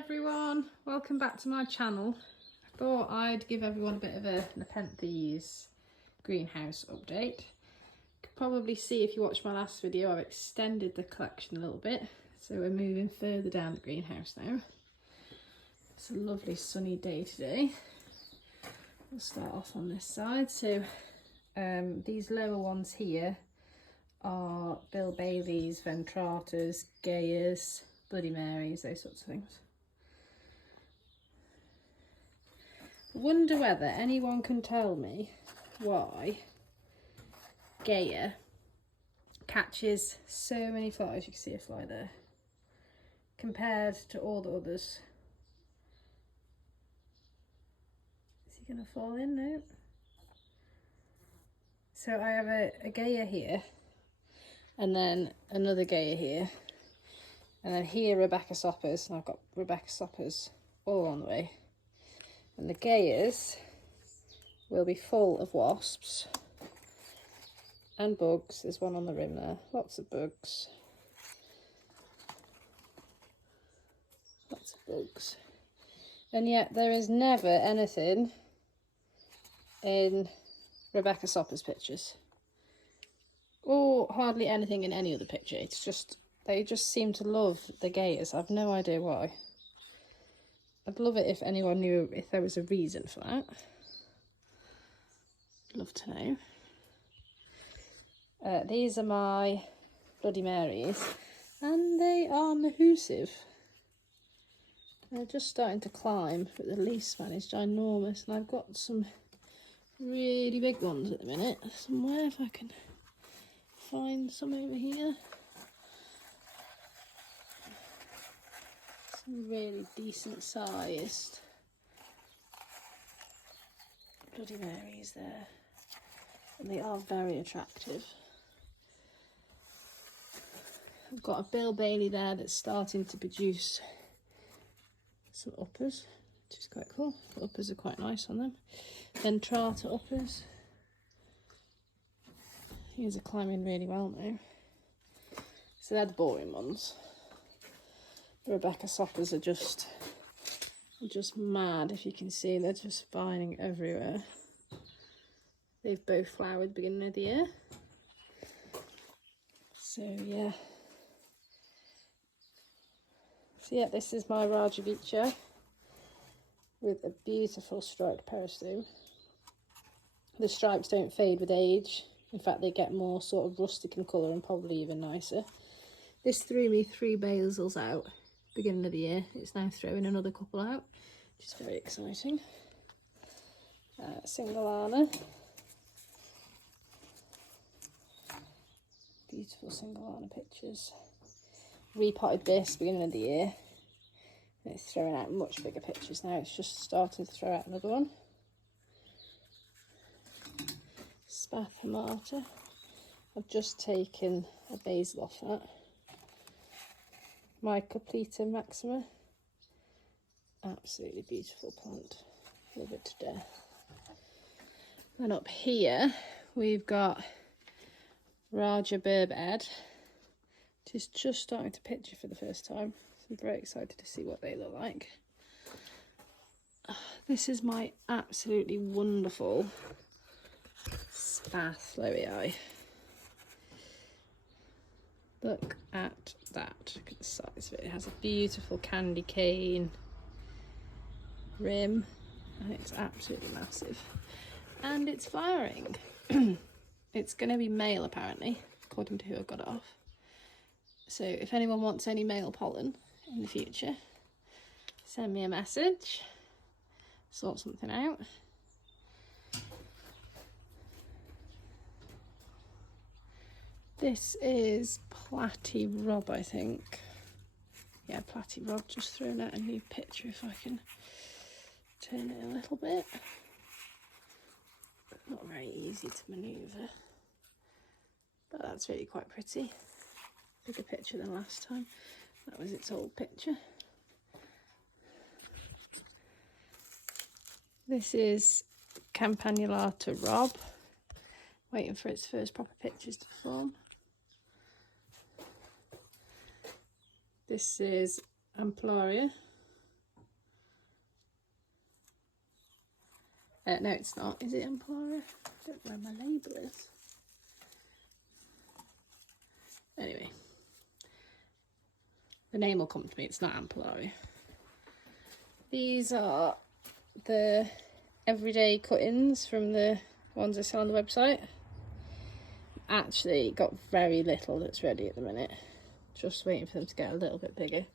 everyone, welcome back to my channel. I thought I'd give everyone a bit of a Nepenthes greenhouse update. You could probably see if you watched my last video I've extended the collection a little bit, so we're moving further down the greenhouse now. It's a lovely sunny day today. We'll start off on this side. So these lower ones here are Bill Bailey's, Ventratas, Gaias, Bloody Marys, those sorts of things. I wonder whether anyone can tell me why Gaia catches so many flies. You can see a fly there compared to all the others. Is he going to fall in? No. So I have a Gaia here, and then another Gaia here, and then here Rebecca Soppers, and I've got Rebecca Soppers all on the way. And the Gaias will be full of wasps and bugs. There's one on the rim there, lots of bugs. Lots of bugs. And yet there is never anything in Rebecca Soppers' pictures, or hardly anything in any other picture. It's just, they just seem to love the Gaias. I've no idea why. I'd love it if anyone knew if there was a reason for that. I'd love to know. These are my Bloody Marys, and they are mahoosive. They're just starting to climb, but the leaf span is ginormous, and I've got some really big ones at the minute somewhere, if I can find some over here. Some really decent sized Bloody Marys there, and they are very attractive. I've got a Bill Bailey there that's starting to produce some uppers, which is quite cool. The uppers are quite nice on them. Ventrata uppers. These are climbing really well now. So they're the boring ones. The Rebecca Soppers are just mad. If you can see, they're just vining everywhere. They've both flowered beginning of the year. So yeah. So yeah, this is my Rajavicha with a beautiful striped peristome. The stripes don't fade with age. In fact, they get more sort of rustic in colour and probably even nicer. This threw me 3 basils out beginning of the year. It's now throwing another couple out, which is very exciting. Singalana. Beautiful Singalana pictures. Repotted this beginning of the year. And it's throwing out much bigger pictures now. It's just started to throw out another one. Spathamata. I've just taken a basil off that. My Caplita Maxima. Absolutely beautiful plant. Love it to death. And up here we've got Raja Burbed, which is just starting to picture for the first time. So I'm very excited to see what they look like. This is my absolutely wonderful Spath Lowii. Look at that. Look at the size of it. It has a beautiful candy cane rim, and it's absolutely massive. And it's flowering. It's going to be male apparently, according to who I got it off. So if anyone wants any male pollen in the future, send me a message, sort something out. This is Platy Rob, I think. Yeah, Platy Rob, just throwing out a new picture if I can turn it a little bit. Not very easy to manoeuvre, but that's really quite pretty. Bigger picture than last time. That was its old picture. This is Campanulata Rob, waiting for its first proper pictures to form. This is Amplaria, No, it's not. Is it Ampullaria? I don't know where my label is. Anyway, the name will come to me. It's not Ampullaria. These are the everyday cuttings from the ones I sell on the website. Actually got very little that's ready at the minute. Just waiting for them to get a little bit bigger.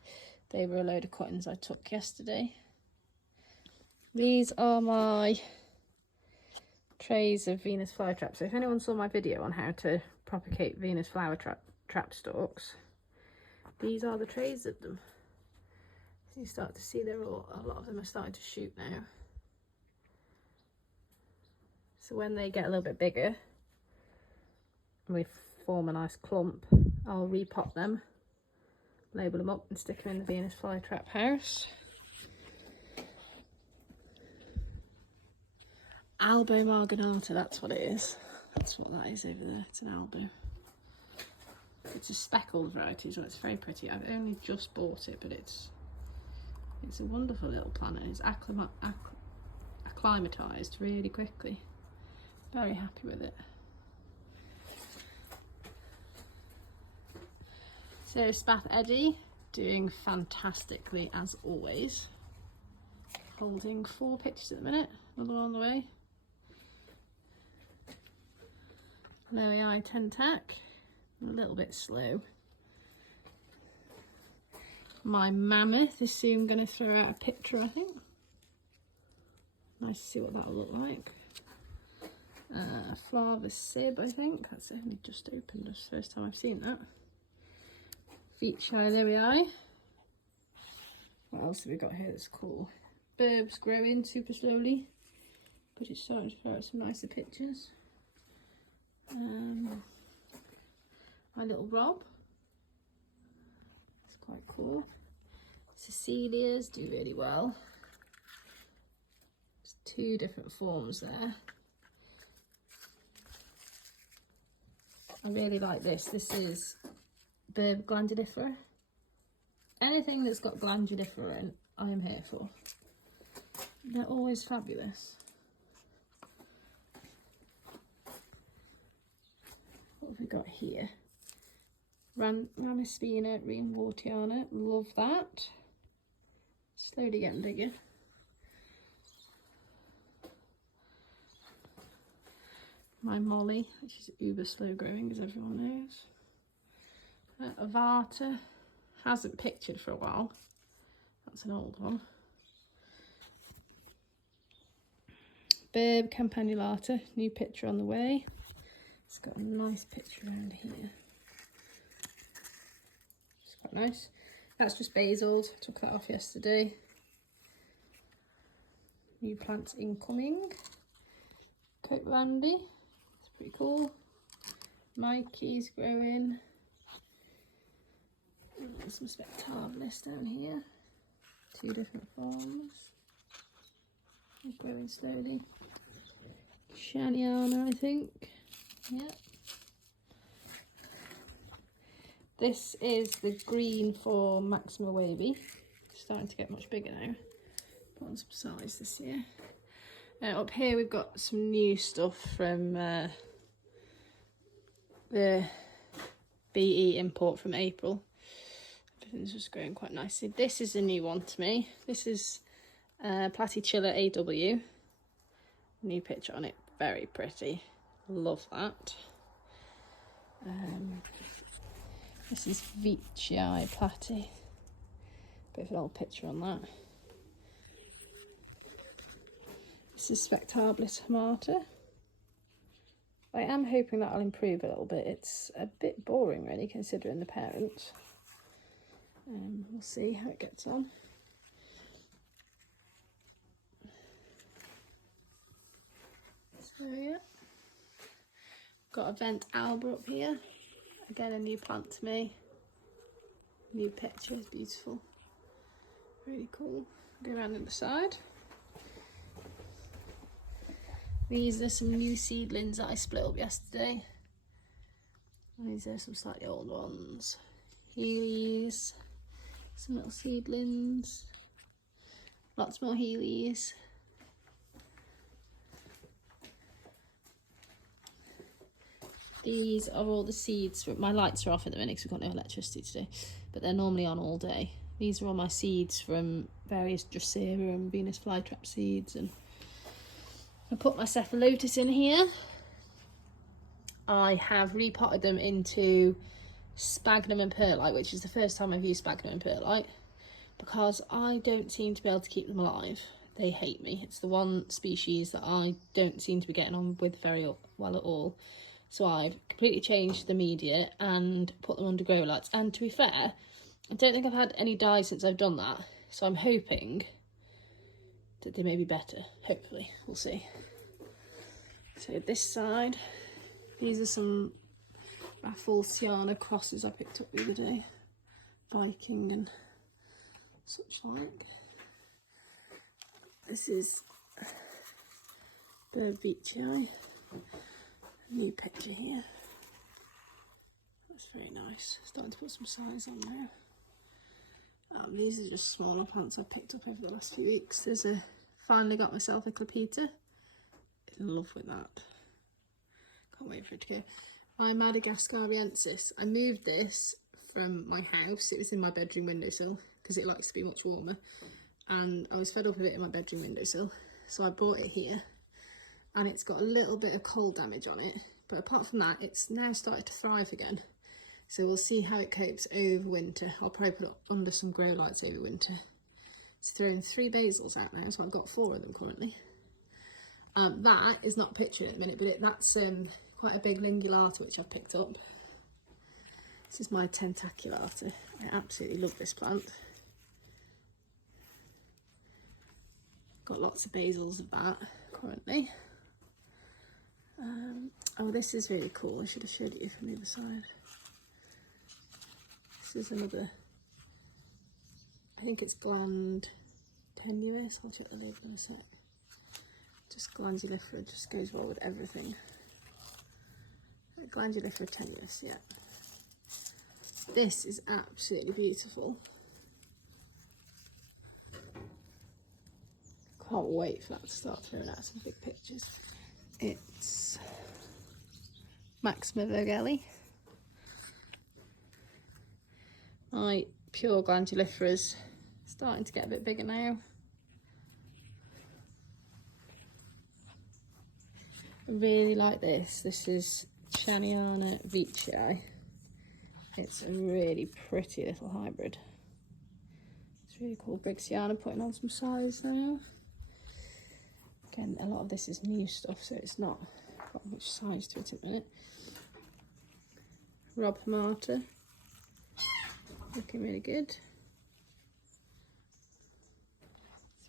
They were a load of cuttings I took yesterday. These are my trays of Venus flytraps. So if anyone saw my video on how to propagate Venus trap stalks, these are the trays of them. So you start to see a lot of them are starting to shoot now. So when they get a little bit bigger and we form a nice clump, I'll repot them, label them up and stick them in the Venus flytrap house. Albo marginata, that's what it is. That's what that is over there. It's an albo. It's a speckled variety, so it's very pretty. I've only just bought it, but it's a wonderful little plant. It's acclimatized really quickly. Very happy with it. So Spath Eddie doing fantastically as always. Holding 4 pictures at the minute. Another one on the way. Loei Tentac, a little bit slow. My mammoth is soon going to throw out a picture, I think. Nice to see what that'll look like. Flava Sib, I think. That's only just opened. That's the first time I've seen that. Veitchii Loei. What else have we got here that's cool? Burbs growing super slowly, but it's starting to throw out some nicer pictures. My little Rob. It's quite cool. Cecilias do really well. There's 2 different forms there. I really like this. This is Burb glandulifera. Anything that's got glandulifera in, I am here for. They're always fabulous. What have we got here? Ramispina reinwartiana. Love that. Slowly getting bigger. My Molly, which is uber slow growing, as everyone knows. Avata. Hasn't pictured for a while. That's an old one. Burb campanulata. New picture on the way. It's got a nice picture around here. It's quite nice. That's just basils. Took that off yesterday. New plants incoming. Coatlandy. It's pretty cool. Mikey's growing. There's some spectabilis down here. 2 different forms. They're growing slowly. Shaniana, I think. Yeah. This is the green form Maxima Wavy. It's starting to get much bigger now. Put on some size this year. Up here we've got some new stuff from the BE import from April. Everything's just growing quite nicely. This is a new one to me. This is Platychilla AW. New picture on it. Very pretty. Love that. This is Veitchii Platy. Bit of an old picture on that. This is Spectabilis Hamata. I am hoping that'll improve a little bit. It's a bit boring really considering the parents. We'll see how it gets on. So yeah. Got a Vent Alba up here. Again, a new plant to me. New picture, it's beautiful. Really cool. Go around the other side. These are some new seedlings that I split up yesterday. These are some slightly old ones. Heelys. Some little seedlings. Lots more Heelys. These are all the seeds. My lights are off at the minute because we've got no electricity today, but they're normally on all day. These are all my seeds from various Drosera and Venus flytrap seeds, and I put my cephalotus in here. I have repotted them into sphagnum and perlite, which is the first time I've used sphagnum and perlite, because I don't seem to be able to keep them alive. They hate me. It's the one species that I don't seem to be getting on with very well at all. So I've completely changed the media and put them under grow lights. And to be fair, I don't think I've had any die since I've done that. So I'm hoping that they may be better. Hopefully, we'll see. So this side, these are some Rafflesiana crosses I picked up the other day. Viking and such like. This is Bird Veitchii. New picture here. That's very nice. Starting to put some size on now. These are just smaller plants I've picked up over the last few weeks. Finally got myself a Clepeta. In love with that. Can't wait for it to go. My Madagascariensis. I moved this from my house. It was in my bedroom windowsill because it likes to be much warmer. And I was fed up with it in my bedroom windowsill. So I brought it here. And it's got a little bit of cold damage on it, but apart from that, it's now started to thrive again. So we'll see how it copes over winter. I'll probably put it under some grow lights over winter. It's thrown 3 basils out now, so I've got 4 of them currently. That is not pictured at the minute, but that's quite a big lingulata which I've picked up. This is my tentaculata. I absolutely love this plant. Got lots of basils of that currently. Oh, this is really cool. I should have showed you from the other side. This is another, I think it's gland tenuis. I'll check the label in a sec. Just glandulifera, just goes well with everything. Glandulifera tenuis, yeah. This is absolutely beautiful. Can't wait for that to start throwing out some big pictures. It's Maxima Vogeli. My pure glandulifera's starting to get a bit bigger now. I really like this. This is Carnivorous Veitchii. It's a really pretty little hybrid. It's really cool. Brixiana putting on some size now. Again, a lot of this is new stuff, so it's not got much size to it at the minute. Rob Hamata, looking really good.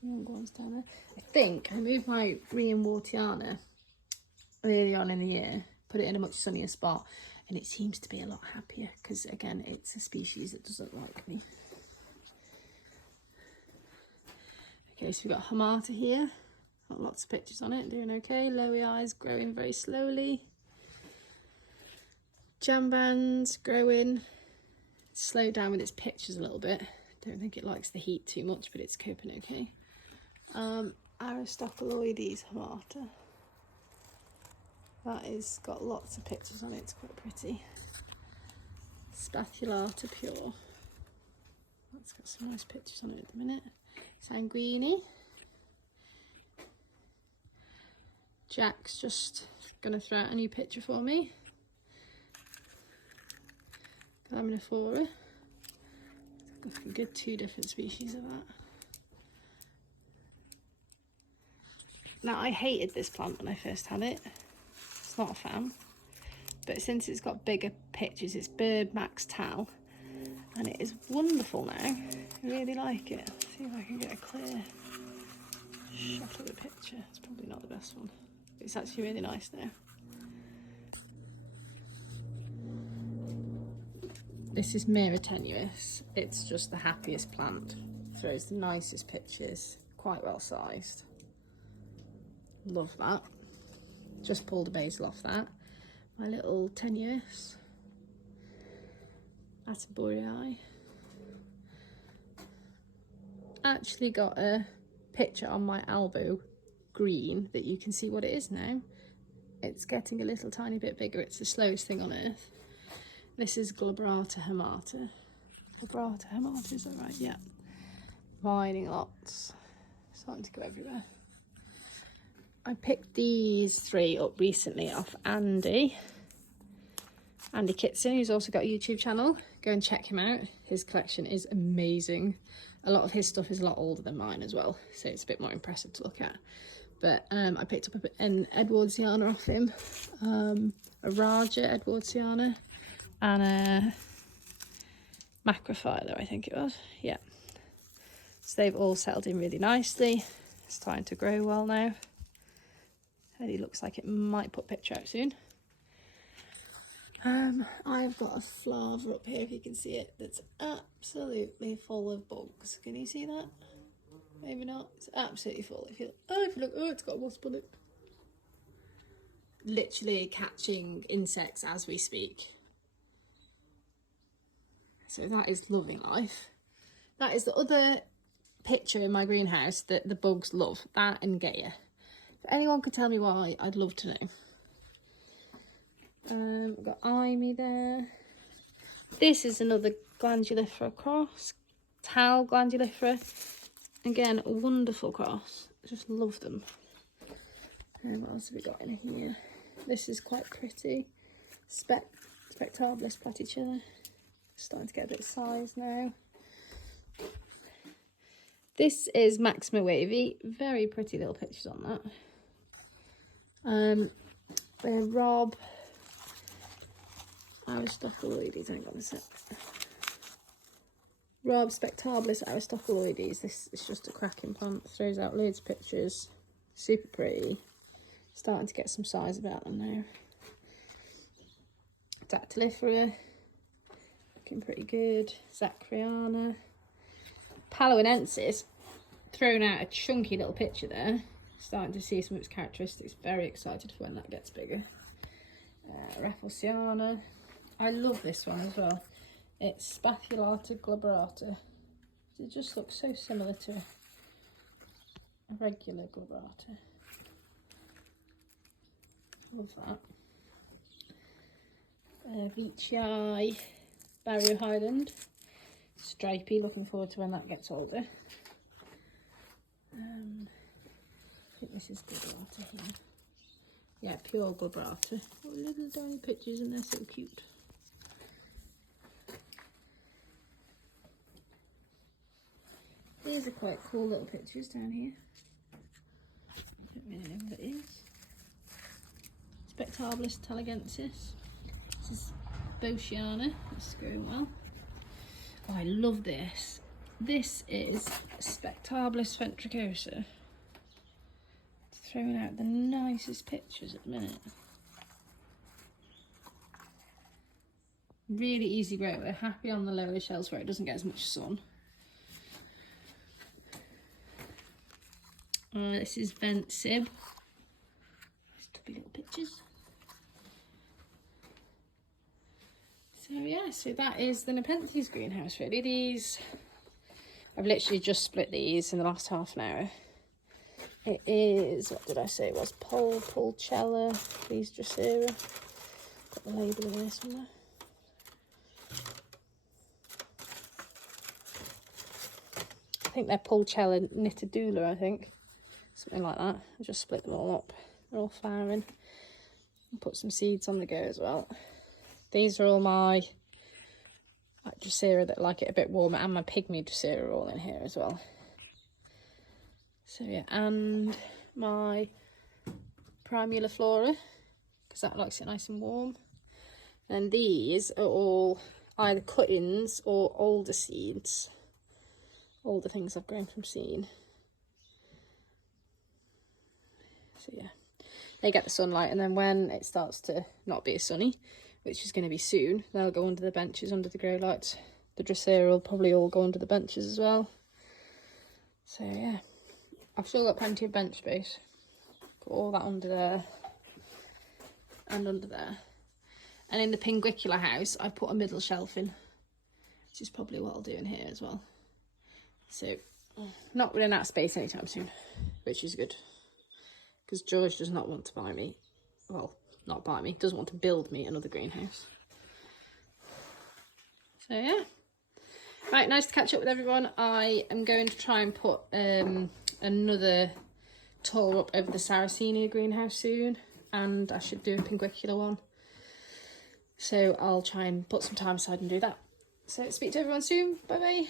Some young ones down there. I think I moved my Rian Wartiana early on in the year, put it in a much sunnier spot, and it seems to be a lot happier because, again, it's a species that doesn't like me. Okay, so we've got Hamata here. Got lots of pictures on it, doing okay. Lowy eyes growing very slowly. Jambands growing. Slowed down with its pictures a little bit. Don't think it likes the heat too much, but it's coping okay. Aristocaloides Hamata. That is got lots of pictures on it, it's quite pretty. Spathulata Pure. That's got some nice pictures on it at the minute. Sanguini. Jack's just gonna throw out a new picture for me. Laminaphora. Got a good 2 different species of that. Now, I hated this plant when I first had it. It's not a fan. But since it's got bigger pictures, it's Bird Max Tal. And it is wonderful now. I really like it. Let's see if I can get a clear shot of the picture. It's probably not the best one. But it's actually really nice now. This is Mira tenuis. It's just the happiest plant. Throws the nicest pictures. Quite well sized. Love that. Just pulled a basil off that. My little tenuis. Ataboreae. Actually got a picture on my elbow green that you can see what it is now. it's getting a little tiny bit bigger. It's the slowest thing on earth. This is Glabrata hamata. Glabrata hamata, is that right? Yeah. Vining lots. Starting to go everywhere. I picked these 3 up recently off Andy Kitson, who's also got a YouTube channel. Go and check him out. His collection is amazing. A lot of his stuff is a lot older than mine as well, so it's a bit more impressive to look at. But I picked up an Edwardsiana off him, a Raja Edwardsiana, and a Macrophylla, I think it was. Yeah. So they've all settled in really nicely. It's starting to grow well now. And he looks like it might put picture out soon. I've got a flower up here, if you can see it, that's absolutely full of bugs. Can you see that? Maybe not. It's absolutely full. If you look, oh, it's got a wasp on it. Literally catching insects as we speak. So that is loving life. That is the other picture in my greenhouse that the bugs love. That and Gaia. If anyone could tell me why, I'd love to know. We've got Imy there. This is another glandulifera cross. Tal glandulifera. Again, a wonderful cross. I just love them. And what else have we got in here? This is quite pretty. Spectabilis platychilla. Starting to get a bit of size now. This is Maxima Wavy. Very pretty little pictures on that. Rob Aristoculoides, hang on a sec. Rob Spectabilis Aristoculoides. This is just a cracking plant. Throws out loads of pictures. Super pretty. Starting to get some size about them now. Dactylifera. Looking pretty good. Zacriana. Paloenensis. Thrown out a chunky little picture there. Starting to see some of its characteristics. Very excited for when that gets bigger. Rafflesiana. I love this one as well. It's Spathulata glabrata. It just looks so similar to a regular glabrata. Love that. Veitchii Barrio Highland. Stripy, looking forward to when that gets older. I think this is glabrata here. Yeah, pure glabrata. Oh, little tiny pictures and they're so cute. These are quite cool little pictures down here. I don't really know what it is. Spectabilis talegensis. This is Boschiana. This is growing well. Oh, I love this. This is Spectabilis ventricosa. It's throwing out the nicest pictures at the minute. Really easy grow. They're happy on the lower shelves where it doesn't get as much sun. This is Vent Sib. Stubby little pictures. So yeah, so that is the Nepenthes greenhouse really. These, I've literally just split these in the last half an hour. It is, what did I say it was? Pulchella, these Drosera. Got the label of this one there. I think they're Pulchella nitidula, I think. Something like that. I just split them all up. They're all flowering. And put some seeds on the go as well. These are all my Drosera that like it a bit warmer, and my pygmy Drosera are all in here as well. So yeah, and my Primula Flora, because that likes it nice and warm. And these are all either cuttings or older seeds. Older things I've grown from seed. So yeah, they get the sunlight, and then when it starts to not be as sunny, which is going to be soon, they'll go under the benches, under the grow lights. The Drosera will probably all go under the benches as well. So yeah, I've still got plenty of bench space. Got all that under there and under there. And in the Pinguicula house, I put a middle shelf in, which is probably what I'll do in here as well. So not running out of space anytime soon, which is good, because George does not want to buy me well, not buy me, doesn't want to build me another greenhouse. So yeah. Right, nice to catch up with everyone. I am going to try and put another tour up over the Sarracenia greenhouse soon, and I should do a pinguicular one. So I'll try and put some time aside and do that. So speak to everyone soon. Bye bye.